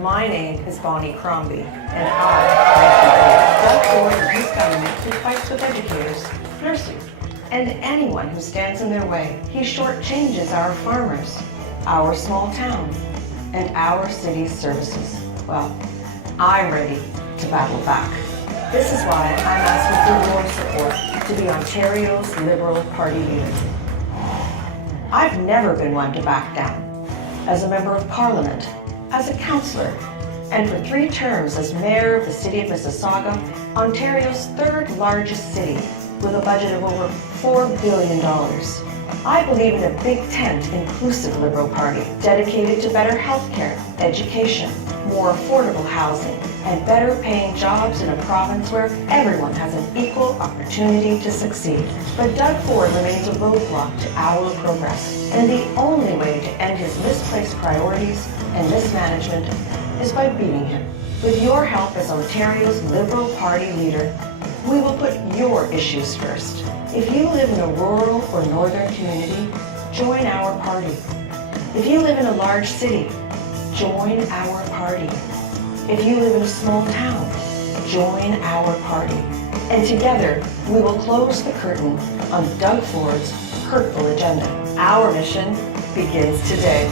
My name is Bonnie Crombie, and I Doug Ford and his government who fights with educators, nurses, and anyone who stands in their way. He shortchanges our farmers, our small towns, and our city's services. Well, I'm ready to battle back. This is why I'm asking for your support to be Ontario's Liberal Party leader. I've never been one to back down. As a member of Parliament, as a councillor, and for 3 terms as Mayor of the City of Mississauga, Ontario's 3rd largest city, with a budget of over $4 billion. I believe in a big tent, inclusive Liberal Party, dedicated to better healthcare, education, more affordable housing, and better paying jobs in a province where everyone has an equal opportunity to succeed. But Doug Ford remains a roadblock to our progress, and the only way to end his misplaced priorities and mismanagement is by beating him. With your help as Ontario's Liberal Party leader, we will put your issues first. If you live in a rural or northern community, join our party. If you live in a large city, join our party. If you live in a small town, join our party. And together, we will close the curtain on Doug Ford's hurtful agenda. Our mission begins today.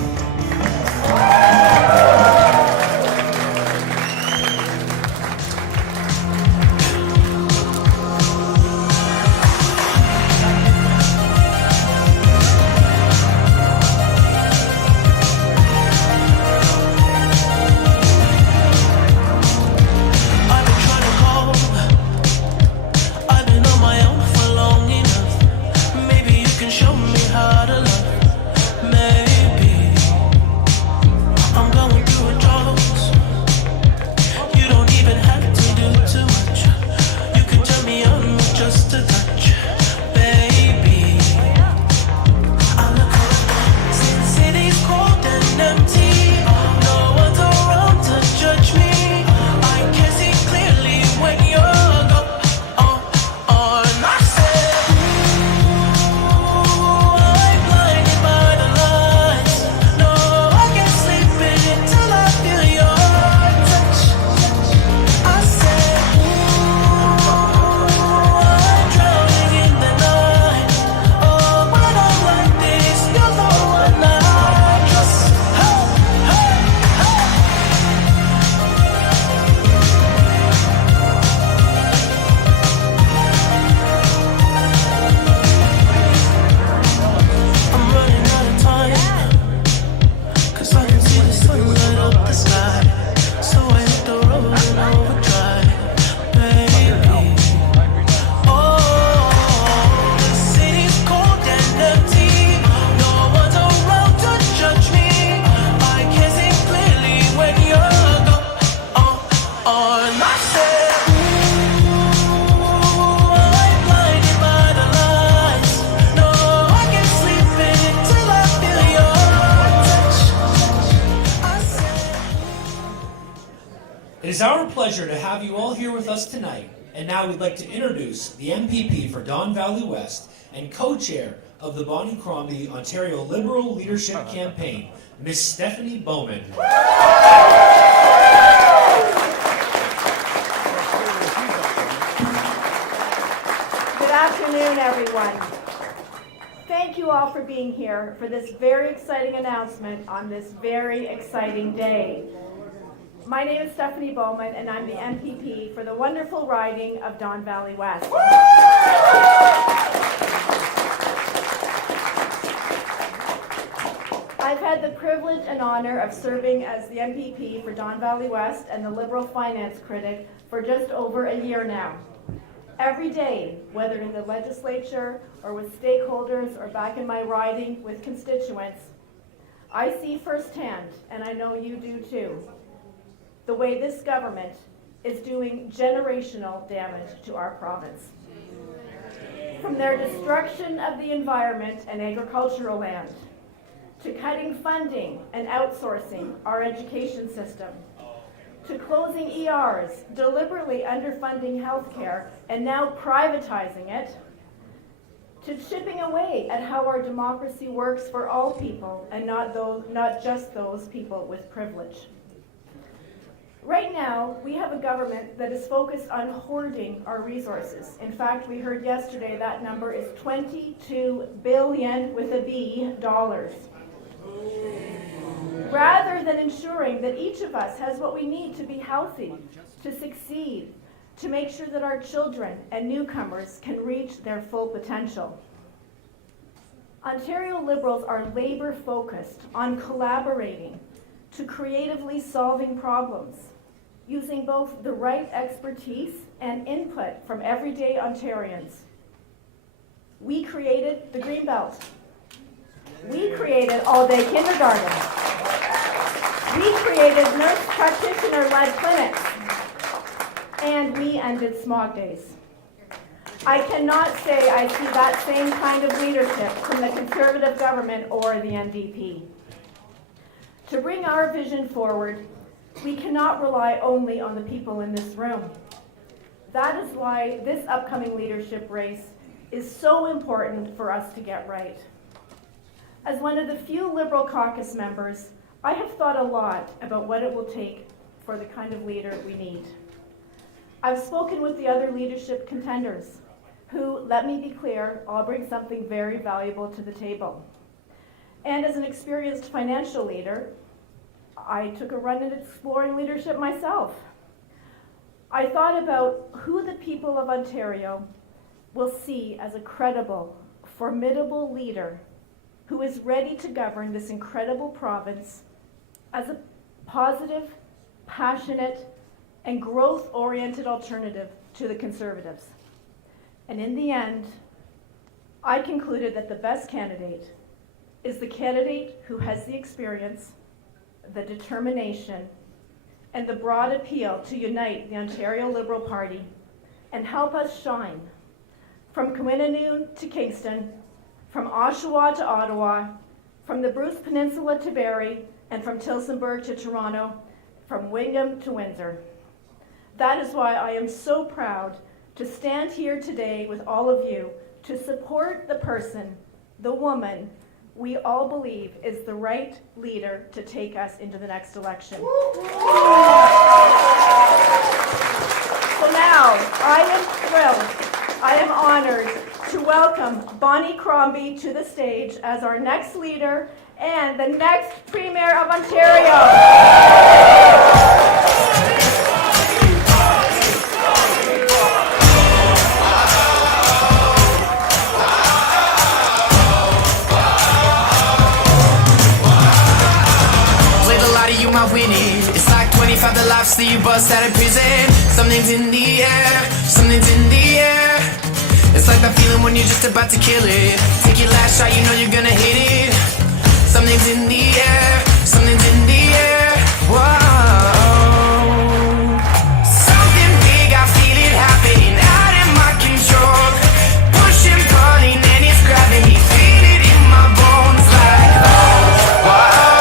It is our pleasure to have you all here with us tonight, and now we'd like to introduce the MPP for Don Valley West and co-chair of the Bonnie Crombie Ontario Liberal Leadership Campaign, Miss Stephanie Bowman. Good afternoon, everyone. Thank you all for being here for this very exciting announcement on this very exciting day. My name is Stephanie Bowman, and I'm the MPP for the wonderful riding of Don Valley West. I've had the privilege and honor of serving as the MPP for Don Valley West and the Liberal Finance Critic for just over a year now. Every day, whether in the legislature or with stakeholders or back in my riding with constituents, I see firsthand, and I know you do too, the way this government is doing generational damage to our province. From their destruction of the environment and agricultural land, to cutting funding and outsourcing our education system, to closing ERs, deliberately underfunding healthcare, and now privatizing it, to chipping away at how our democracy works for all people and not just those people with privilege. Right now, we have a government that is focused on hoarding our resources. In fact, we heard yesterday that number is 22 billion with a B dollars. Rather than ensuring that each of us has what we need to be healthy, to succeed, to make sure that our children and newcomers can reach their full potential. Ontario Liberals are labor focused on collaborating to creatively solving problems, using both the right expertise and input from everyday Ontarians. We created the Greenbelt. We created all-day kindergarten. We created nurse practitioner-led clinics. And we ended smog days. I cannot say I see that same kind of leadership from the Conservative government or the NDP. To bring our vision forward, we cannot rely only on the people in this room. That is why this upcoming leadership race is so important for us to get right. As one of the few Liberal caucus members, I have thought a lot about what it will take for the kind of leader we need. I've spoken with the other leadership contenders who, let me be clear, all bring something very valuable to the table. And as an experienced financial leader, I took a run at exploring leadership myself. I thought about who the people of Ontario will see as a credible, formidable leader who is ready to govern this incredible province as a positive, passionate, and growth-oriented alternative to the Conservatives. And in the end, I concluded that the best candidate is the candidate who has the experience, the determination, and the broad appeal to unite the Ontario Liberal Party and help us shine from Keweenaw to Kingston, from Oshawa to Ottawa, from the Bruce Peninsula to Barrie, and from Tillsonburg to Toronto, from Wingham to Windsor. That is why I am so proud to stand here today with all of you to support the person, the woman, we all believe is the right leader to take us into the next election. So now, I am thrilled, I am honored to welcome Bonnie Crombie to the stage as our next leader and the next Premier of Ontario. It's like 25 the lives that you bust out of prison. Something's in the air, something's in the air. It's like that feeling when you're just about to kill it. Take your last shot, you know you're gonna hit it. Something's in the air, something's in the air. Whoa. Something big, I feel it happening out of my control. Pushing, pulling, and it's grabbing me. Feel it in my bones like, oh, whoa.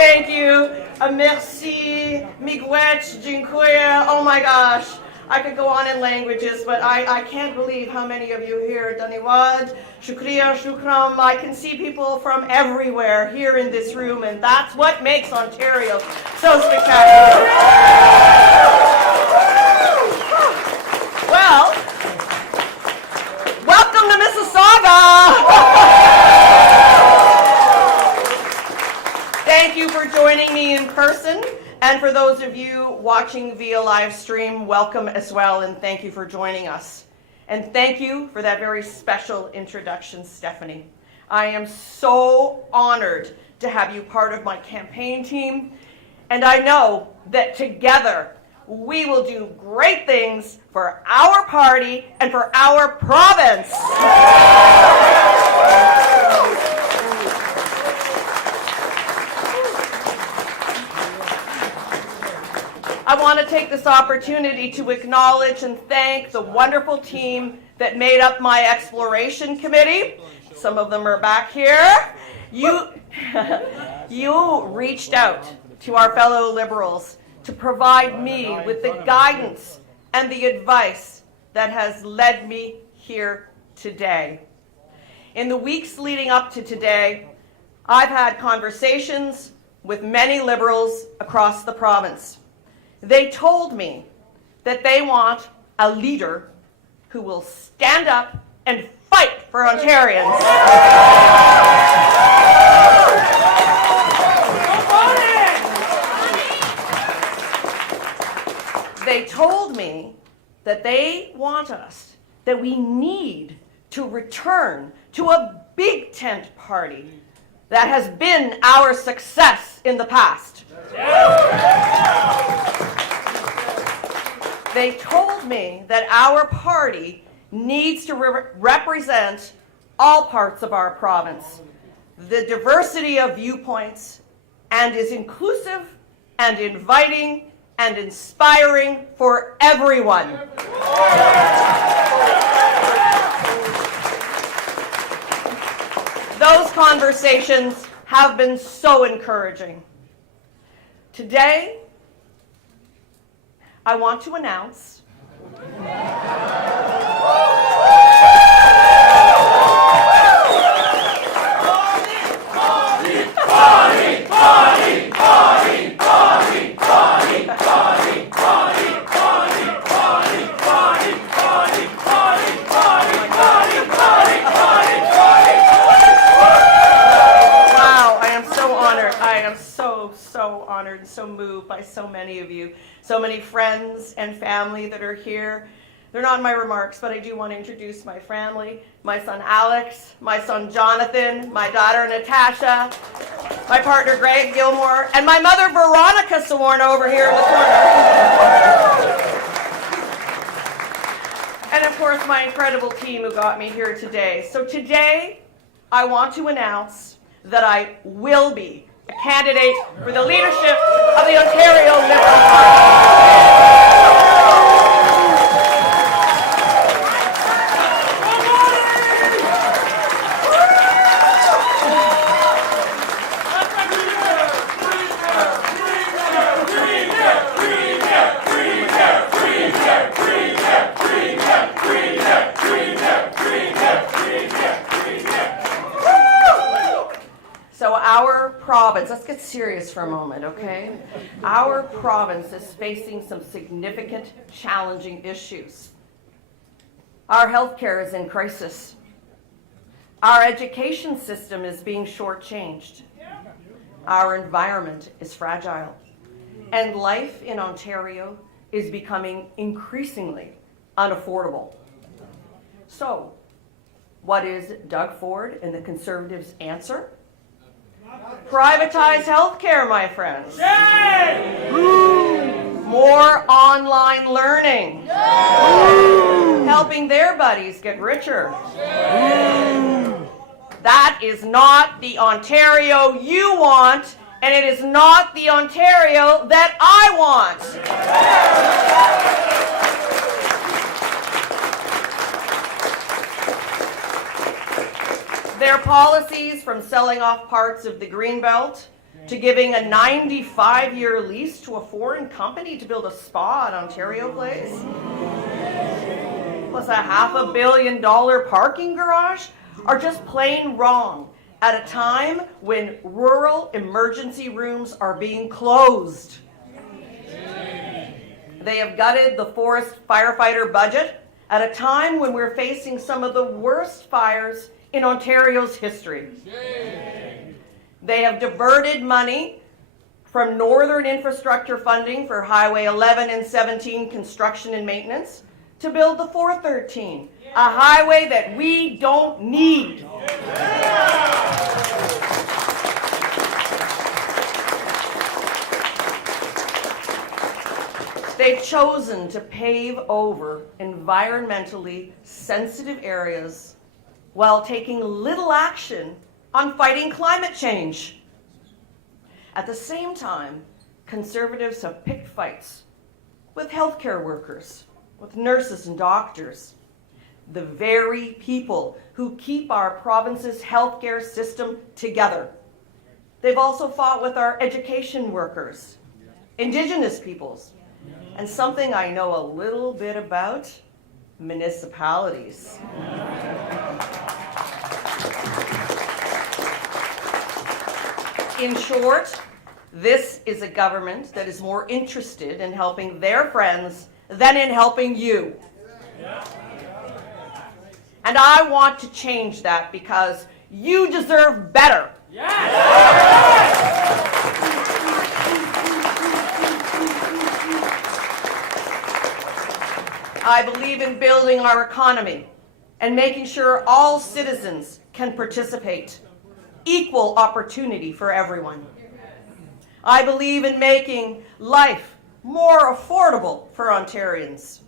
Thank you. Merci. Miigwech. Dziękuję. Oh my gosh. I could go on in languages, but I can't believe how many of you here. Dhanyawad. Shukriya. Shukram. I can see people from everywhere here in this room, and that's what makes Ontario so spectacular. Well, welcome to Mississauga! Thank you for joining me in person, and for those of you watching via live stream, welcome as well, and thank you for joining us. And thank you for that very special introduction, Stephanie. I am so honored to have you part of my campaign team, and I know that together we will do great things for our party and for our province. I want to take this opportunity to acknowledge and thank the wonderful team that made up my exploration committee. Some of them are back here. You reached out to our fellow Liberals to provide me with the guidance and the advice that has led me here today. In the weeks leading up to today, I've had conversations with many Liberals across the province. They told me that they want a leader who will stand up and fight for Ontarians. They told me that they want us, that we need to return to a big tent party that has been our success in the past. They told me that our party needs to represent all parts of our province, the diversity of viewpoints, and is inclusive and inviting and inspiring for everyone. Those conversations have been so encouraging. Today, I want to announce so honored and so moved by so many of you, so many friends and family that are here. They're not in my remarks, but I do want to introduce my family, my son Alex, my son Jonathan, my daughter Natasha, my partner Greg Gilmore, and my mother Veronica Sawarna over here in the corner. And of course my incredible team who got me here today. So today I want to announce that I will be a candidate for the leadership of the Ontario Liberal Party. So our province, let's get serious for a moment, okay? Our province is facing some significant, challenging issues. Our healthcare is in crisis. Our education system is being shortchanged. Our environment is fragile. And life in Ontario is becoming increasingly unaffordable. So, what is Doug Ford and the Conservatives' answer? Privatize healthcare, my friends. More online learning. Helping their buddies get richer. That is not the Ontario you want, and it is not the Ontario that I want. Their policies, from selling off parts of the Greenbelt to giving a 95-year lease to a foreign company to build a spa at Ontario Place, plus a $500 million parking garage, are just plain wrong at a time when rural emergency rooms are being closed. They have gutted the forest firefighter budget at a time when we're facing some of the worst fires in Ontario's history. They have diverted money from northern infrastructure funding for Highway 11 and 17 construction and maintenance to build the 413, a highway that we don't need. They've chosen to pave over environmentally sensitive areas while taking little action on fighting climate change. At the same time, Conservatives have picked fights with healthcare workers, with nurses and doctors, the very people who keep our province's healthcare system together. They've also fought with our education workers, Indigenous peoples, and something I know a little bit about, municipalities. In short, this is a government that is more interested in helping their friends than in helping you. And I want to change that because you deserve better. I believe in building our economy and making sure all citizens can participate. Equal opportunity for everyone. I believe in making life more affordable for Ontarians.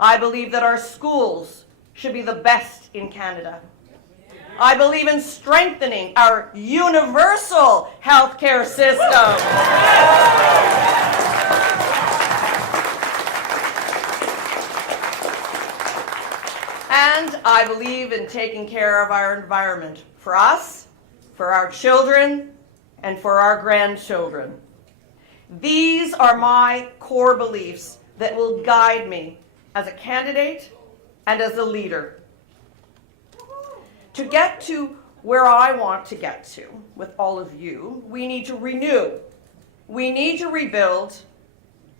I believe that our schools should be the best in Canada. I believe in strengthening our universal healthcare system. And I believe in taking care of our environment for us, for our children, and for our grandchildren. These are my core beliefs that will guide me as a candidate and as a leader. To get to where I want to get to with all of you, we need to renew, we need to rebuild,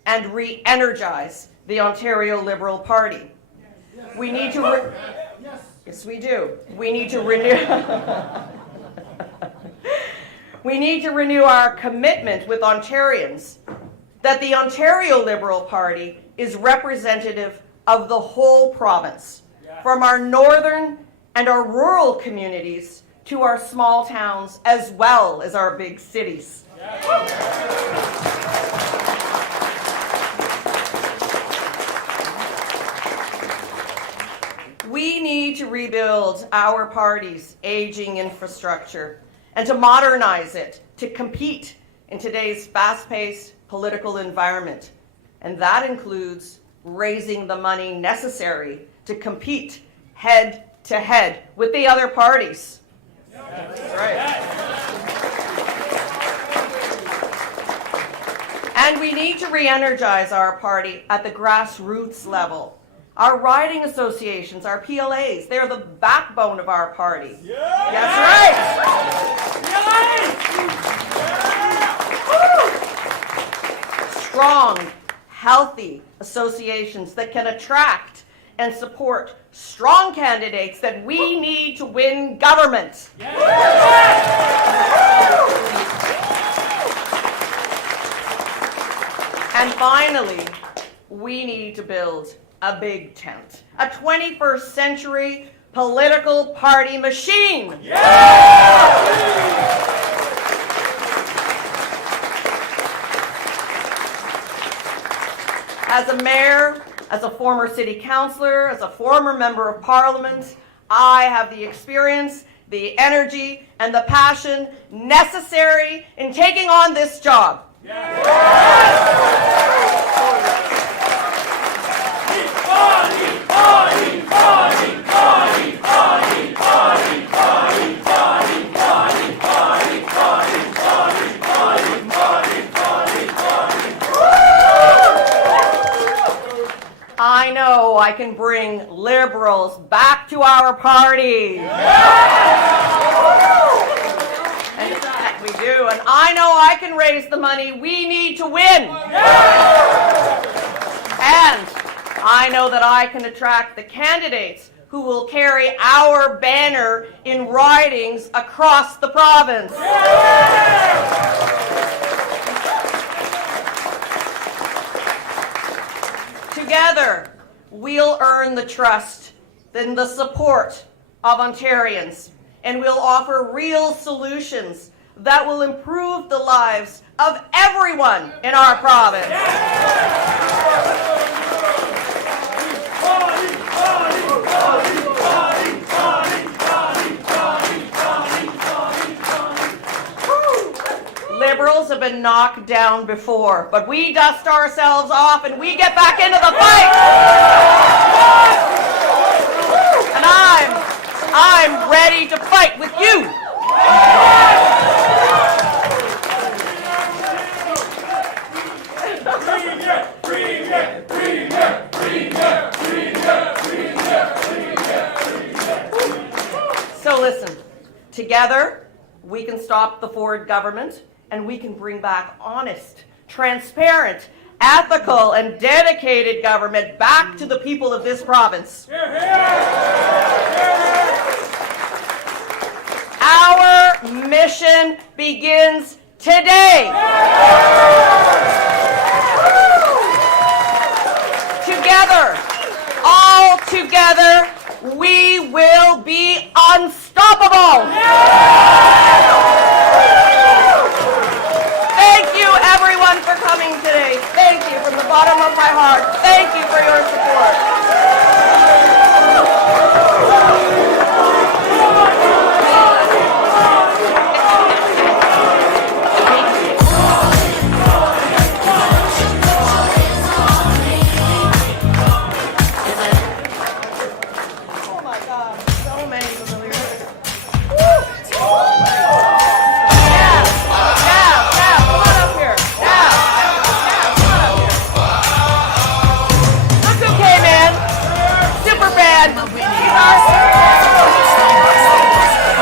and re-energize the Ontario Liberal Party. We need to yes, we do. We need to renew. We need to renew our commitment with Ontarians that the Ontario Liberal Party is representative of the whole province, from our northern and our rural communities to our small towns as well as our big cities. We need to rebuild our party's aging infrastructure and to modernize it to compete in today's fast-paced political environment. And that includes raising the money necessary to compete head-to-head with the other parties. That's right. And we need to re-energize our party at the grassroots level. Our riding associations, our PLAs, they're the backbone of our party. That's right. Strong, healthy associations that can attract and support strong candidates that we need to win government. And finally, we need to build a big tent, a 21st century political party machine. As a mayor, as a former city councillor, as a former member of parliament, I have the experience, the energy, and the passion necessary in taking on this job. I can bring Liberals back to our party. And we do. And I know I can raise the money we need to win. And I know that I can attract the candidates who will carry our banner in ridings across the province. Together, we'll earn the trust and the support of Ontarians, and we'll offer real solutions that will improve the lives of everyone in our province. Liberals have been knocked down before, but we dust ourselves off and we get back into the fight. And I'm ready to fight with you. So listen, together we can stop the Ford government and we can bring back honest, transparent, ethical, and dedicated government back to the people of this province. Our mission begins today. Together, all together, we will be unstoppable. Thank you, everyone, for coming today. Thank you from the bottom of my heart. Thank you for your support.